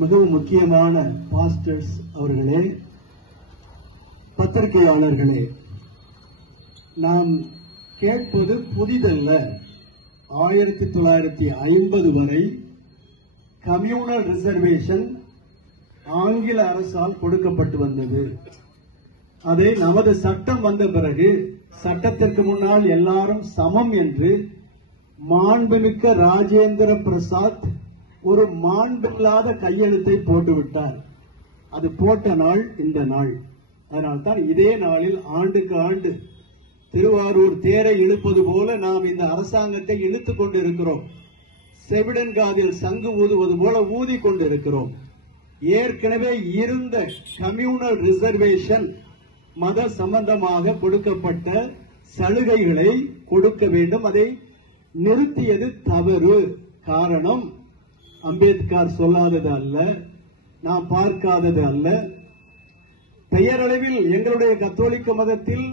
மிகவும் முக்கியமான பாஸ்டர்ஸ் அவர்களே, பத்திரிகையாளர்களே, நாம் கேட்பது புதிதல்ல. 1950 வரை கம்யூனல் ரிசர்வேஷன் ஆங்கில அரசால் கொடுக்கப்பட்டு வந்தது. அதை நமது சட்டம் வந்த பிறகு சட்டத்திற்கு முன்னால் எல்லாரும் சமம் என்று மாண்புமிக்க ராஜேந்திர பிரசாத் ஒரு மாண்பில்லாத கையெழுத்தை போட்டுவிட்டார். அது போட்ட நாள் இந்த நாள். அதனால்தான் இதே நாளில் ஆண்டுக்கு ஆண்டு திருவாரூர் தேரை இழுப்பது போல நாம் இந்த அரசாங்கத்தை இழுத்துக் கொண்டிருக்கிறோம். செவிடன்காதில் சங்கு ஊதுவது போல ஊதி கொண்டிருக்கிறோம். ஏற்கனவே இருந்த கம்யூனல் ரிசர்வேஷன் மத சம்பந்தமாக கொடுக்கப்பட்ட சலுகைகளை கொடுக்க வேண்டும். அதை நிறுத்தியது தவறு. காரணம், அம்பேத்கர் சொல்லாதது அல்ல, நாம் பார்க்காதது அல்ல. பெயரளவில் எங்களுடைய கத்தோலிக்க மதத்தில்